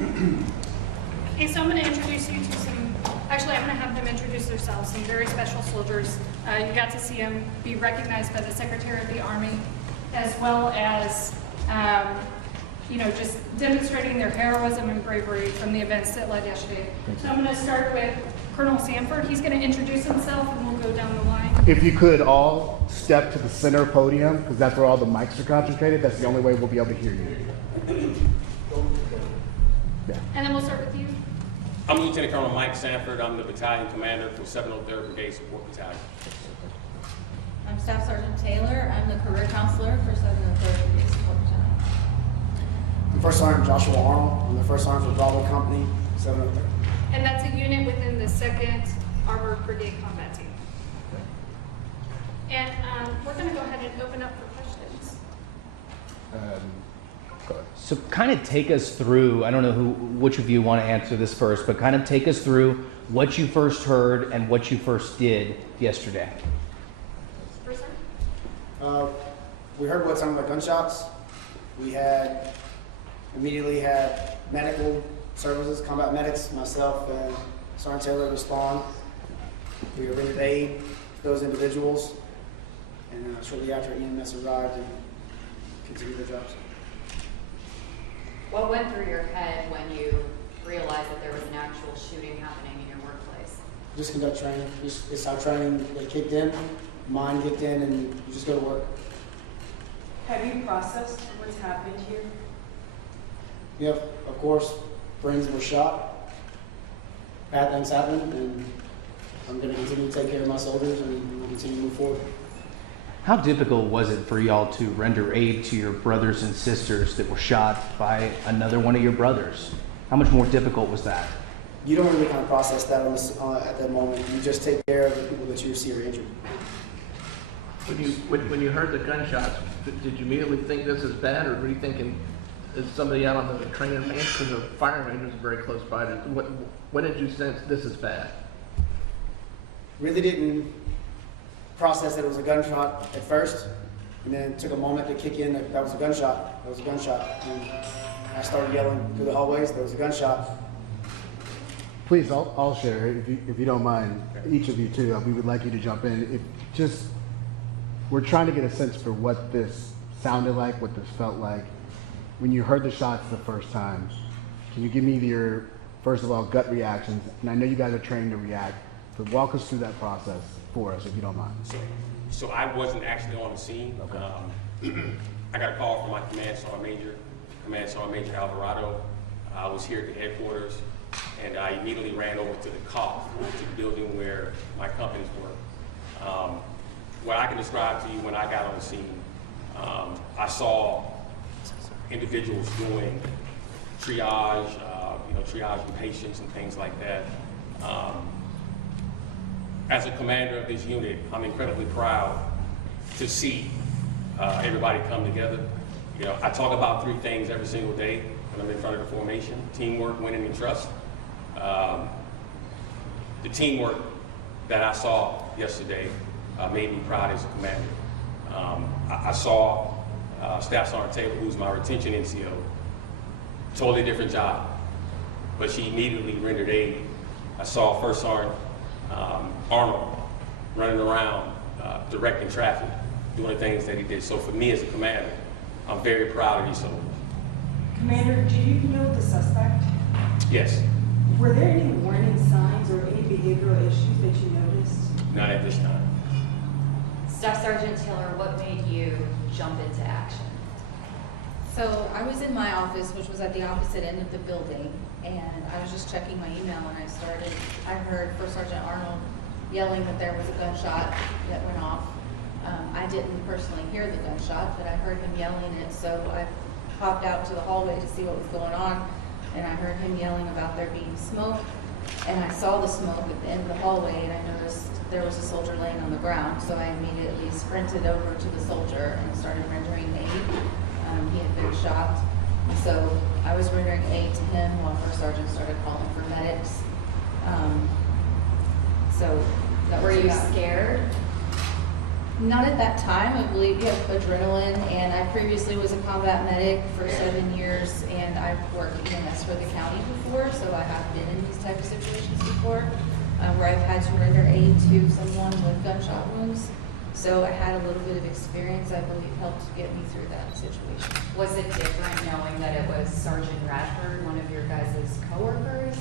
Okay, so I'm going to introduce you to some, actually I'm going to have them introduce themselves, some very special soldiers. You got to see them be recognized by the Secretary of the Army, as well as, just demonstrating their heroism and bravery from the events that led yesterday. So I'm going to start with Colonel Sanford. He's going to introduce himself and we'll go down the line. If you could all step to the center podium, because that's where all the mics are concentrated. That's the only way we'll be able to hear you. Yeah. And then we'll start with you. I'm Lieutenant Colonel Mike Sanford. I'm the battalion commander for 703rd Brigade Support Battalion. I'm Staff Sergeant Taylor. I'm the career counselor for 703rd Brigade Support Battalion. I'm First Sergeant Joshua Arnold. I'm the First Sergeant for Bravo Company, 703rd. And that's a unit within the 2nd Armored Brigade Combat Team. And we're going to go ahead and open up for questions. So kind of take us through, I don't know which of you want to answer this first, but kind of take us through what you first heard and what you first did yesterday. First We heard what sounded like gunshots. We immediately had medical services, combat medics, myself and Sergeant Taylor respond. We rendered aid to those individuals, and shortly after EMS arrived and continued their jobs. What went through your head when you realized that there was an actual shooting happening in your workplace? Just conduct training. It's how training that kicked in, mind kicked in, and you just go to work. Have you processed what's happened here? Yep, of course, friends were shot. Bad things happened, and I'm going to continue to take care of my soldiers, and we'll continue to move forward. How difficult was it for y'all to render aid to your brothers and sisters that were shot by another one of your brothers? How much more difficult was that? You don't really kind of process that at that moment. You just take care of the people that you see are injured. When you heard the gunshots, did you immediately think this is bad, or were you thinking, is somebody out on the training range? Because the firing range was very close by. When did you sense this is bad? Really didn't process that it was a gunshot at first, and then it took a moment to kick in that was a gunshot. That was a gunshot. And I started yelling through the hallways, there was a gunshot. Please, I'll share if you don't mind. Each of you too. We would like you to jump in. We're trying to get a sense for what this sounded like, what this felt like. When you heard the shots the first time, can you give me your, first of all, gut reactions? And I know you guys are trained to react, but walk us through that process for us, if you don't mind. So I wasn't actually on the scene. Okay. I got a call from my Command Sergeant Major Alvarado. I was here at the headquarters, and I immediately ran over to the COF, to the building where my companies were. What I can describe to you when I got on the scene, I saw individuals doing triage, triaging patients and things like that. As a commander of this unit, I'm incredibly proud to see everybody come together. I talk about 3 things every single day when I'm in front of the formation: teamwork, winning, and trust. The teamwork that I saw yesterday made me proud as a commander. I saw Staff Sergeant Taylor, who's my retention NCO, totally different job, but she immediately rendered aid. I saw First Sergeant Arnold running around, directing traffic, doing the things that he did. So for me as a commander, I'm very proud of these soldiers. Commander, do you know the suspect? Yes. Were there any warning signs or any behavioral issues that you noticed? Not at this time. Staff Sergeant Taylor, what made you jump into action? So I was in my office, which was at the opposite end of the building, and I was just checking my email and I heard First Sergeant Arnold yelling that there was a gunshot that went off. I didn't personally hear the gunshot, but I heard him yelling it, so I popped out to the hallway to see what was going on, and I heard him yelling about there being smoke, and I saw the smoke at the end of the hallway, and I noticed there was a soldier laying on the ground, so I immediately sprinted over to the soldier and started rendering aid. He had been shot, so I was rendering aid to him while First Sergeant started calling for medics. Were you scared? Not at that time. I believe you have adrenaline, and I previously was a combat medic for 7 years, and I've worked EMS for the county before, so I have been in these type of situations before, where I've had to render aid to someone with gunshot wounds. So I had a little bit of experience, I believe, helped get me through that situation. Was it different knowing that it was Sergeant Radford, one of your guys' coworkers?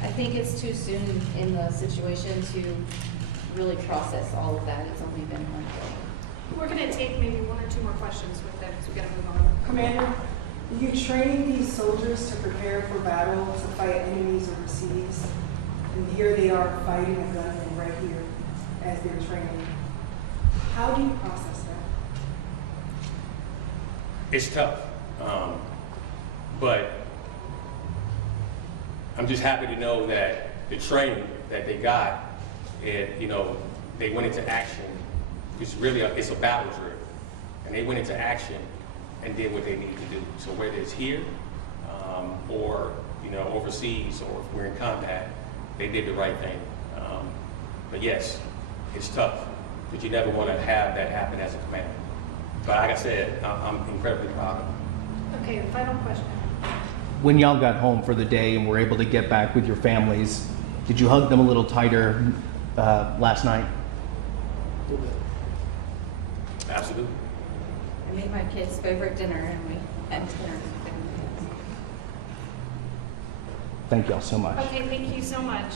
I think it's too soon in the situation to really process all of that. It's only been 1 day. We're gonna take maybe 1 or 2 more questions with them, because we gotta move on. Commander, you train these soldiers to prepare for battle, to fight enemies overseas, and here they are fighting a gunman right here as they're training. How do you process that? It's tough, but I'm just happy to know that the training that they got, they went into action. It's really it's a battle drill, and they went into action and did what they need to do. So whether it's here or overseas, or if we're in combat, they did the right thing. But yes, it's tough, but you never want to have that happen as a commander. But like I said, I'm incredibly proud of them. Okay, final question. When y'all got home for the day and were able to get back with your families, did you hug them a little tighter last night? Absolutely. I made my kids' favorite dinner, and we had dinner. Thank y'all so much. Okay, thank you so much.